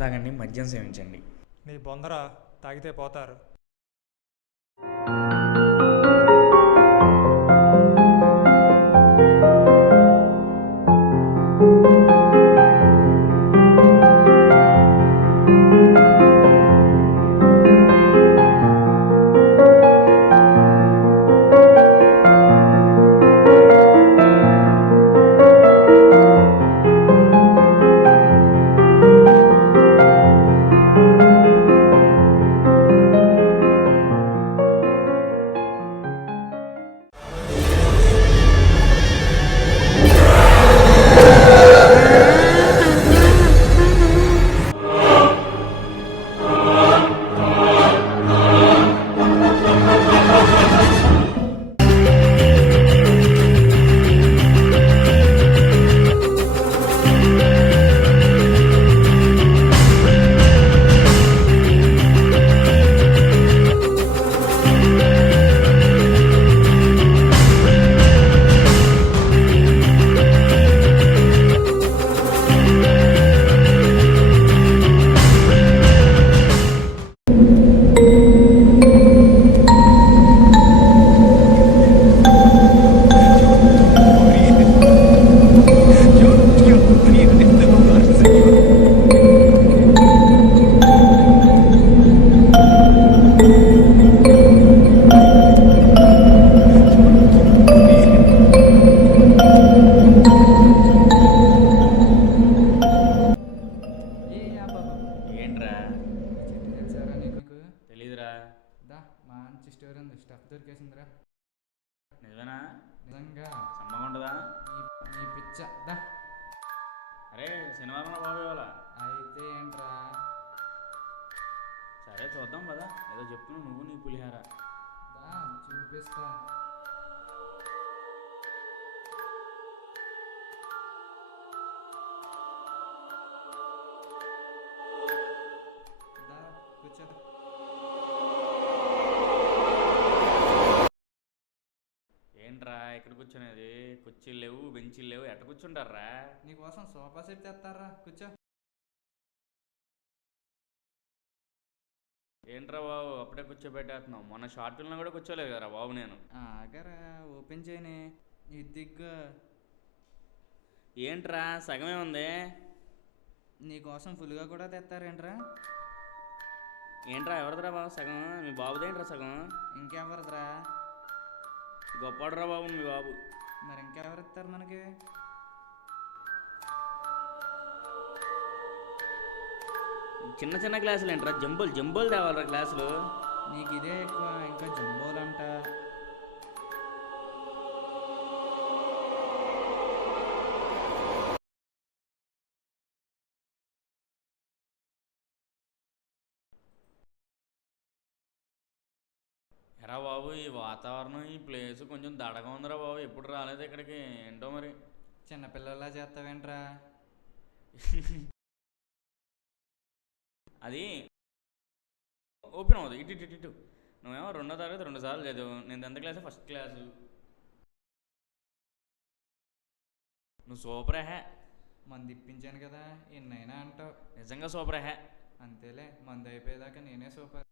తాగండి, మద్యం సేవించండి. నీ బొందర తాగితే పోతారు. ఏంట్రా? చెట్టు తెలుసారా నీకు? తెలీదురా. దా మంచి స్టోరీ ఉంది, స్టఫ్ దొరికేసిందిరా. నిజమేనా? నిజంగా సమ్మగా ఉంటుందా? నీ పిచ్చ దా. అరే శనివారం బాబు ఇవాళ. అయితే ఏంట్రా? సరే చూద్దాం కదా, ఏదో చెప్తున్నావు నువ్వు నీ పులిహార. దా చూపిస్తా. దా కూర్చో. ఏంట్రా ఇక్కడ కూర్చునేది? కుర్చీలు లేవు, బెంచీలు లేవు, ఎట్ట కూర్చుంటారా? నీకోసం సోఫా సెట్ తెస్తారా, కూర్చో. ఏంట్రా బాబు అప్పుడే కూర్చోబెట్టేస్తున్నావు? మొన్న షార్ట్ ఫిల్మ్లో కూడా కూర్చోలేదు కదరా బాబు నేను. ఆగరా, ఓపెన్ చేయని. ఇదిగ్గా ఏంట్రా సగమే ఉంది? నీకోసం ఫుల్గా కూడా తెస్తారేంట్రా? ఏంట్రా ఎవరిదిరా బాబు సగం? మీ బాబుదేంట్రా సగం? ఇంకెవరిదిరా? గొప్పడురా బాబు మీ బాబు. మరి ఇంకెవరు ఇస్తారు మనకి? చిన్న చిన్న గ్లాసులు ఏంట్రా? జంబోలు జంబోలు తేవాలరా గ్లాసులు. నీకు ఇదే ఎక్కువ, ఇంకా జంబోలంట. ఎరా బాబు ఈ వాతావరణం, ఈ ప్లేస్ కొంచెం దడగా ఉందిరా బాబు. ఎప్పుడు రాలేదు ఇక్కడికి, ఏంటో మరి. చిన్నపిల్లలా చేస్తావేంట్రా? అది ఓపెన్ అవ్వదు. ఇటు ఇటు ఇటు. నువ్వేమో 2వ తరగతి 2 సార్లు చదువు, నేను 10th క్లాస్ ఫస్ట్ క్లాసు. నువ్వు సూపర్ హే. మందు ఇప్పించాను కదా, ఎన్నైనా అంటావు. నిజంగా సూపర్ హే. అంతేలే, మందు అయిపోయేదాకా నేనే సూపర్.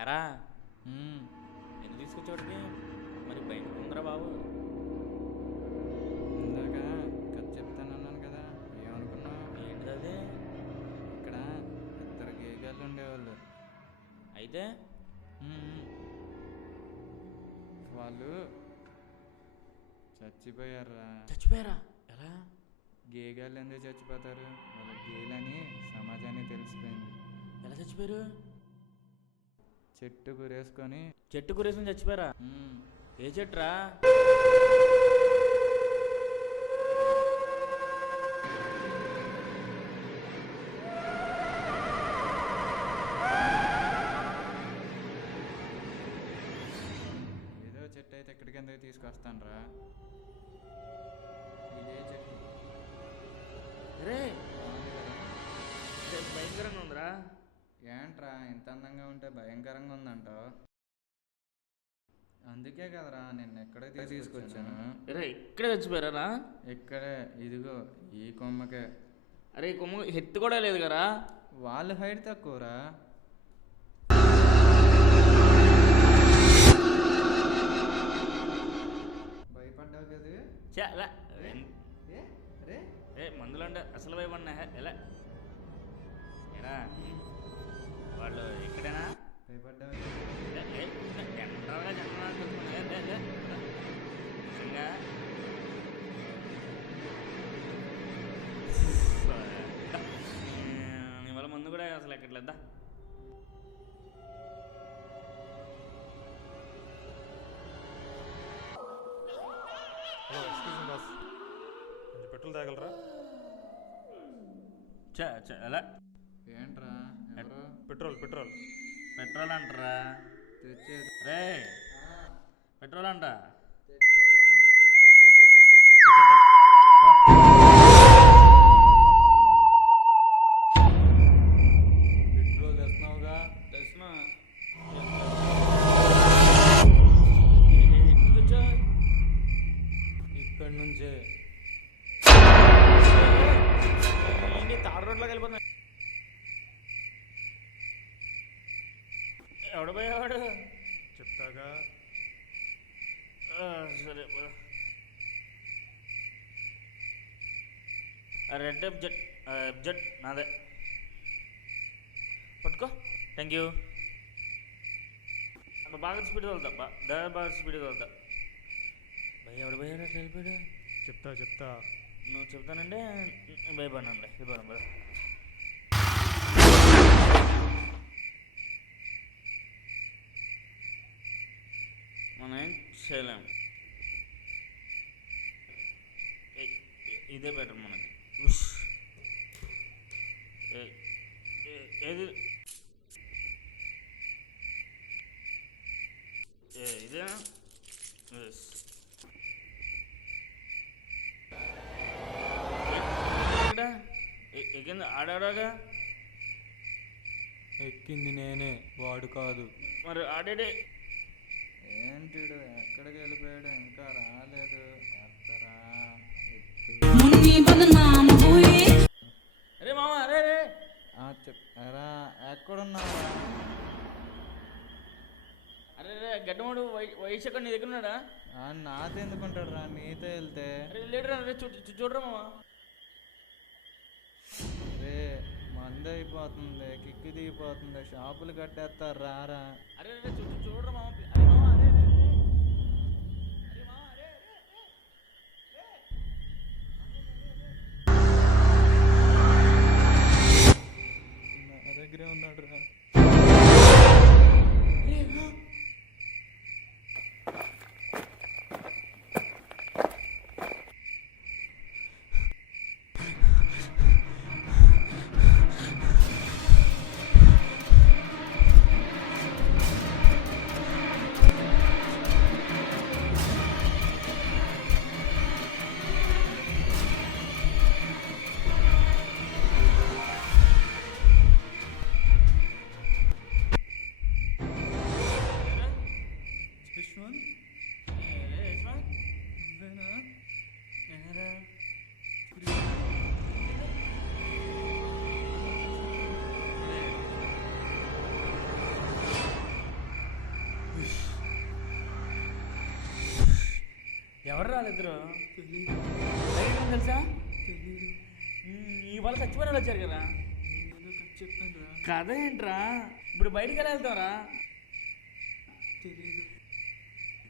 ఎరా ఎందుకు తీసుకొచ్చేవాడికి? మరి బయటకు ఉందరా బాబు. ఇందాక కథ చెప్తానన్నాను కదా, ఏమనుకున్నావు? ఏంటిది అది? ఇక్కడ 2 గేగాళ్ళు ఉండేవాళ్ళు. అయితే వాళ్ళు చచ్చిపోయారా. చచ్చిపోయారా? ఎలా? గేగాళ్ళు ఎందుకు చచ్చిపోతారు? వాళ్ళ గేలని సమాజానికి తెలిసిపోయింది. ఎలా చచ్చిపోయారు? చెట్టు గురేసుకొని. చెట్టు కురేసుకుని చచ్చిపోయారా? ఏ చెట్టురా? ఏదో చెట్టు అయితే ఎక్కడికి ఎందుకు తీసుకొస్తాను రా. ఇదే చెట్టు. రే బాగుంది కదా. భయంకరంగా ఉందిరా. ఏంట్రా ఇంత అందంగా ఉంటే భయంకరంగా ఉందంటావు? అందుకే కదరా నిన్న ఎక్కడికి తీసుకొచ్చాను. రే ఇక్కడే చచ్చిపోయారా? ఇక్కడే, ఇదిగో ఈ కొమ్మకే. అరే కొమ్మ ఎత్తు కూడా లేదు కదా. వాళ్ళు హైట్ తక్కువరా. భయపడ్డావు కదా. చాలా రే ఏ మందులు అంటే అసలు భయపడినా ఎలా ఎరా వాళ్ళు ఇక్కడేనా? భయపడ్డావు. జనరల్గా నిజంగా నీ వల్ల ముందు కూడా అసలు ఎక్కట్లేదా? హలో ఎక్స్క్యూజ్ మీ బాస్, కొంచెం పెట్రోల్ తాగలరా? ఎలా ఏంట్రా ఎవరు? పెట్రోల్ పెట్రోల్ పెట్రోల్ అంటారా? తెచ్చేది. రే పెట్రోల్ అంట. తెచ్చేరా మాత్రం వచ్చేలేవా? పెట్రోల్ తెస్తున్నావుగా. దర్శనం ఇక్కడి నుంచే ఏంటి తాడు రోడ్లోకి వెళ్ళిపోతున్నా? ఎవడు పోయేవాడు? చెప్తాగా. సరే రెడ్ ఎబ్జెట్ నాదే పట్టుకో. Thank you. బాగా స్పీడ్ వెళ్తా బాగా స్పీడ్ వెళ్తా. భయ ఎవడు పోయాడు అట్లా వెళ్ళిపోయాడు? చెప్తా చెప్తా. నువ్వు చెప్తానంటే భయపడినండి భయపడను కదా. మనం ఏం చేయలేం. ఇదే బెటర్ మనకి. ఏది ఇదేనా? ఎక్కింది ఆడాడాగా. ఎక్కింది నేనే, వాడు కాదు. మరి ఆడాడే ఏంటిడు ఎక్కడికి వెళ్ళిపోయాడు? ఇంకా రాలేదు. ఎత్తరా అరే మామ అరే రే ఎరా ఎక్కడున్నావా? అరే రే గడ్డమాడు వయసు ఎక్కడ నీ దగ్గర ఉన్నాడా? నాతో ఎందుకుంటాడు రా, నీతో వెళ్తే. అరే లేడురా రే చూడరా మామ. రే మందు అయిపోతుంది, కిక్కు దిగిపోతుంది, షాపులు కట్టేస్తారు రారా. అరే రే చూడరా మామ. అరే మామ అరే రే రే. అరే మామ అరే రే రే. నా దగ్గరే ఉన్నాడు రా. ఎవరు రాలిద్దరు? తెలుసా? ఇవాళ చచ్చిపోయిన వచ్చారు కదా. కథ ఏంట్రా? ఇప్పుడు బయటికి ఎలా వెళ్తావురా?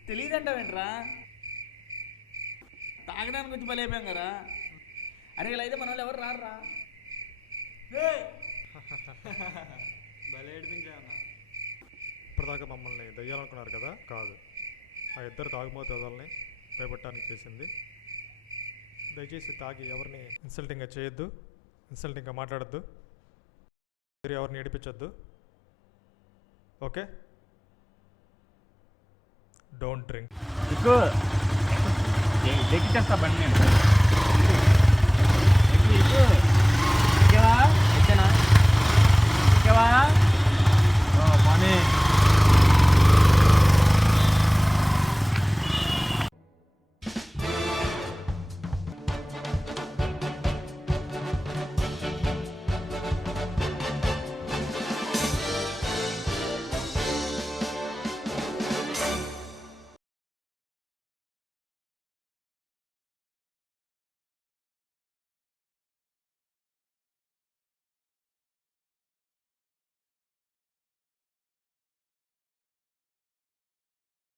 తెలియదు అంటావేంట్రా? తాగడానికి వచ్చి బలి అయిపోయాం కదా. అరే ఇలా అయితే మన వాళ్ళు ఎవరు రారా? భలే ఏడిపించా అన్న. ఇప్పటిదాకా మమ్మల్ని దయ్యాలనుకున్నారు కదా, కాదు. ఆ ఇద్దరు తాగుమోతే వదలని భయపడటానికి చేసింది. దయచేసి తాగి ఎవరిని ఇన్సల్టింగ్గా చేయొద్దు, ఇన్సల్టింగ్గా మాట్లాడద్దు, మీరు ఎవరిని ఏడిపించొద్దు. Okay, don't drink. ఎక్కువ ఎక్కిచ్చేస్తా బండి నేను. ఎక్కి ఎక్కేవా? ఎక్కానా? ఎక్కేవా?